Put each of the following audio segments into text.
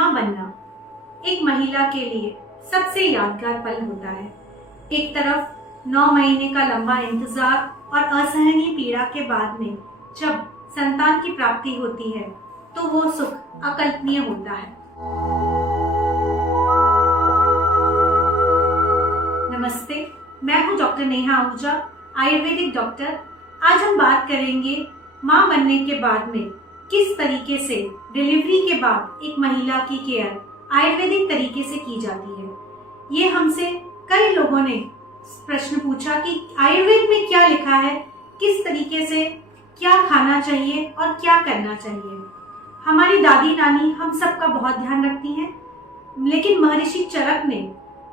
माँ बनना एक महिला के लिए सबसे यादगार पल होता है। एक तरफ 9 महीने का लंबा इंतजार और असहनीय पीड़ा के बाद में जब संतान की प्राप्ति होती है तो वो सुख अकल्पनीय होता है। नमस्ते, मैं हूँ डॉक्टर नेहा आहूजा, आयुर्वेदिक डॉक्टर। आज हम बात करेंगे माँ बनने के बाद में किस तरीके से डिलीवरी के बाद एक महिला की केयर आयुर्वेदिक तरीके से की जाती है। ये हमसे कई लोगों ने प्रश्न पूछा कि आयुर्वेद में क्या लिखा है, किस तरीके से क्या खाना चाहिए और क्या करना चाहिए। हमारी दादी नानी हम सबका बहुत ध्यान रखती हैं, लेकिन महर्षि चरक ने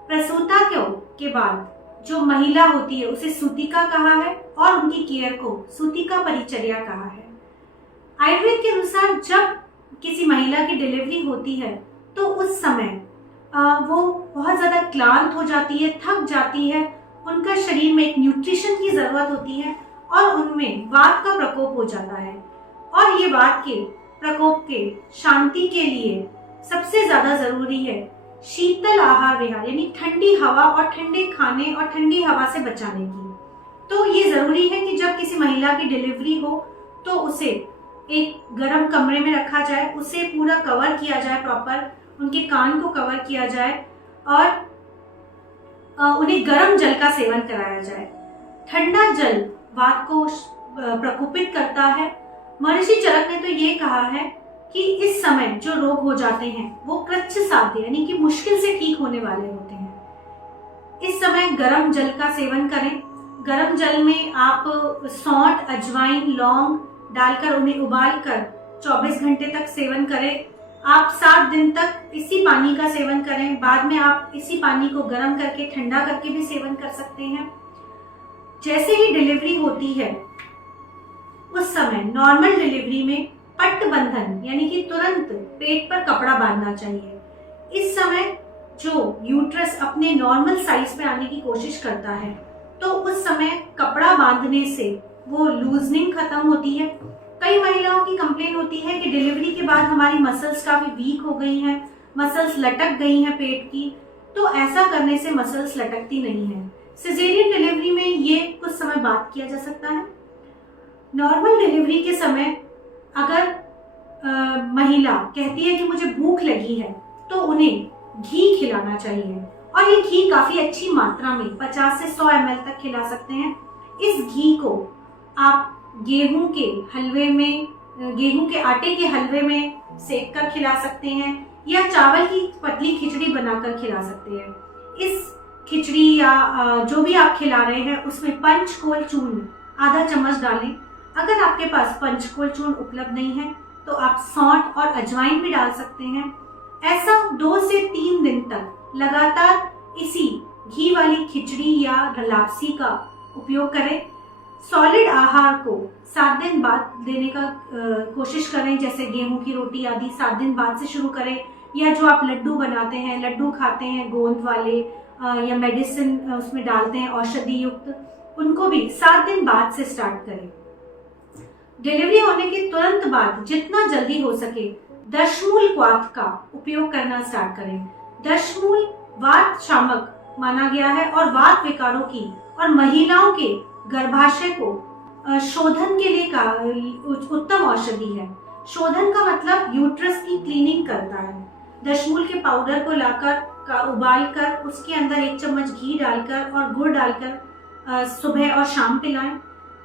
प्रसूता के बाद जो महिला होती है उसे सूतिका कहा है और उनकी केयर को सूतिका परिचर्या कहा है। आयुर्वेद के अनुसार जब किसी महिला की डिलीवरी होती है तो उस समय वो बहुत ज़्यादा क्लांत हो जाती है, थक जाती है, उनका शरीर में एक न्यूट्रिशन की ज़रूरत होती है और उनमें वात का प्रकोप हो जाता है। और ये वात के प्रकोप के शांति के लिए सबसे ज़्यादा ज़रूरी है शीतल आहार विहार, यानी ठंडी हवा और ठंडे खाने और ठंडी हवा से बचाने की। तो ये ज़रूरी है कि जब किसी महिला की डिलीवरी हो तो उसे एक गर्म कमरे में रखा जाए, उसे पूरा कवर किया जाए, प्रॉपर उनके कान को कवर किया जाए और उन्हें गर्म जल का सेवन कराया जाए। ठंडा जल वात को प्रकोपित करता है। महर्षि चरक ने तो ये कहा है कि इस समय जो रोग हो जाते हैं वो कृच्छ साध्य यानी कि मुश्किल से ठीक होने वाले होते हैं। इस समय गर्म जल का सेवन करें। गर्म जल में आप सौंठ, अजवाइन, लौंग डालकर उन्हें उबालकर 24 घंटे तक सेवन करें। आप 7 दिन तक इसी पानी का सेवन करें। बाद में आप इसी पानी को गर्म करके ठंडा करके भी सेवन कर सकते हैं। जैसे ही डिलीवरी होती है उस समय नॉर्मल डिलीवरी में पट्ट बंधन यानी कि तुरंत पेट पर कपड़ा बांधना चाहिए। इस समय जो यूट्रस अपने नॉर्मल साइज में आने की कोशिश करता है तो उस समय कपड़ा बांधने से वो लूजनिंग खत्म होती है। कई महिलाओं की कंप्लेन होती है कि डिलीवरी के बाद हमारी मसल्स काफी वीक हो गई हैं, मसल्स लटक गई हैं पेट की। तो ऐसा करने से मसल्स लटकती नहीं है। सिजेरियन डिलीवरी में ये कुछ समय बाद किया जा सकता है। नॉर्मल डिलीवरी के समय अगर महिला कहती है कि मुझे भूख लगी है तो उन्हें घी खिलाना चाहिए और ये घी काफी अच्छी मात्रा में 50 से 100 ml तक खिला सकते हैं। इस घी को आप गेहूं के आटे के हलवे में सेक कर खिला सकते हैं या चावल की पतली खिचड़ी बनाकर खिला सकते हैं। इस खिचड़ी या जो भी आप खिला रहे हैं उसमें पंचकोल चूर्ण आधा चम्मच डालें। अगर आपके पास पंचकोल चूर्ण उपलब्ध नहीं है तो आप सौंठ और अजवाइन भी डाल सकते हैं। ऐसा 2 से 3 दिन तक लगातार इसी घी वाली खिचड़ी या लापसी का उपयोग करें। सॉलिड आहार को 7 दिन बाद देने का कोशिश करें, जैसे गेहूं की रोटी आदि 7 दिन बाद से शुरू करें, या जो आप लड्डू बनाते हैं, लड्डू खाते हैं गोंद वाले या मेडिसिन उसमें डालते हैं औषधि युक्त, उनको भी 7 दिन बाद से स्टार्ट करें। डिलीवरी होने के तुरंत बाद जितना जल्दी हो सके दशमूल क्वाथ का उपयोग करना स्टार्ट करें। दशमूल वात शामक माना गया है और वात विकारों की और महिलाओं के गर्भाशय को शोधन के लिए उत्तम औषधि है। शोधन का मतलब यूट्रस की क्लीनिंग करता है। दशमूल के पाउडर को लाकर उबालकर उसके अंदर 1 चम्मच घी डालकर और गुड़ डालकर सुबह और शाम पिलाएं।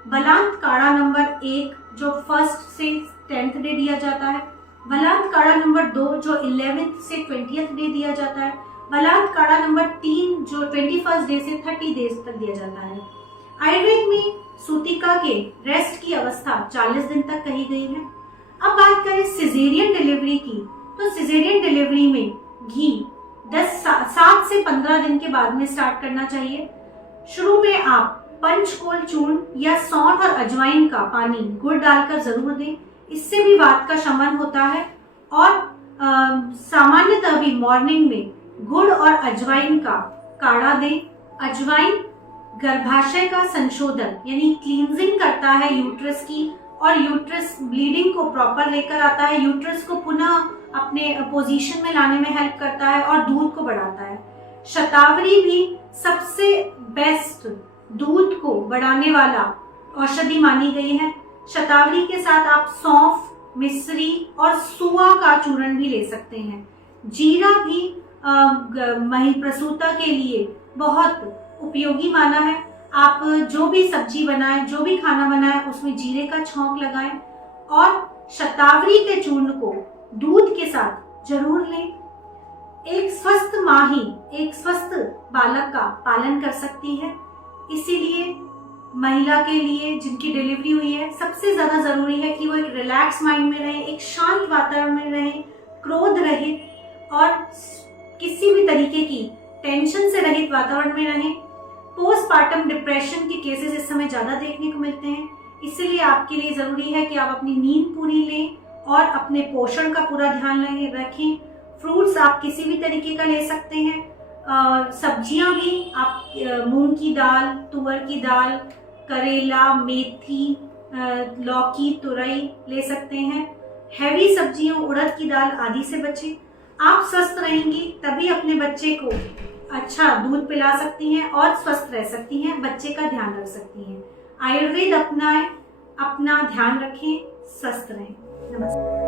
बलांत काढ़ा नंबर 1 जो 1st से 10th डे दिया जाता है, बलांत काढ़ा नंबर 2 जो 11th से 20th डे दिया जाता है, बलांत काढ़ा नंबर 3 जो 21st डे से 30 डेज तक दिया जाता है। आयुर्वेद में सूतिका के रेस्ट की अवस्था 40 दिन तक कही गई है। अब बात करें सिजेरियन डिलीवरी की, तो सिजेरियन डिलीवरी में घी 7 से 15 दिन के बाद में स्टार्ट करना चाहिए। शुरू में आप पंचकोल चूर्ण या सौंठ और अजवाइन का पानी गुड़ डालकर जरूर दें, इससे भी वात का शमन होता है। और सामान्यतः भी मॉर्निंग में गुड़ और अजवाइन का काढ़ा दें। अजवाइन गर्भाशय का संशोधन यानी क्लींजिंग करता है यूट्रस की, और यूट्रस ब्लीडिंग को प्रॉपर लेकर आता है, यूट्रस को पुनः अपने पोजीशन में लाने में हेल्प करता है और दूध को बढ़ाता है। शतावरी भी सबसे बेस्ट दूध को बढ़ाने वाला औषधि मानी गई है। शतावरी के साथ आप सौंफ, मिश्री और सुआ का चूर्ण भी ले सकते हैं। जीरा भी प्रसूता के लिए बहुत उपयोगी माना है। आप जो भी सब्जी बनाएं, जो भी खाना बनाएं, उसमें जीरे का छौंक लगाएं और शतावरी के चूर्ण को दूध के साथ जरूर लें। एक स्वस्थ माँ ही एक स्वस्थ बालक का पालन कर सकती है। इसीलिए महिला के लिए जिनकी डिलीवरी हुई है, सबसे ज्यादा जरूरी है कि वो एक रिलैक्स माइंड में रहे, एक शांत वातावरण में रहे, क्रोध रहित और किसी भी तरीके की टेंशन से रहित वातावरण में रहे। पोस्टपार्टम डिप्रेशन के केसेस इस समय ज्यादा देखने को मिलते हैं। इसलिए आपके लिए जरूरी है कि आप अपनी नींद पूरी लें और अपने पोषण का पूरा ध्यान रखें। फ्रूट्स आप किसी भी तरीके का ले सकते हैं। सब्जियां भी आप मूंग की दाल, तुअर की दाल, करेला, मेथी, लौकी, तुरई ले सकते हैं। हैवी सब्जियों, उड़द की दाल आदि से बचें। आप स्वस्थ रहेंगी तभी अपने बच्चे को अच्छा दूध पिला सकती हैं और स्वस्थ रह सकती हैं, बच्चे का ध्यान रख सकती हैं। आयुर्वेद अपनाएं, अपना ध्यान रखें, स्वस्थ रहें। नमस्कार।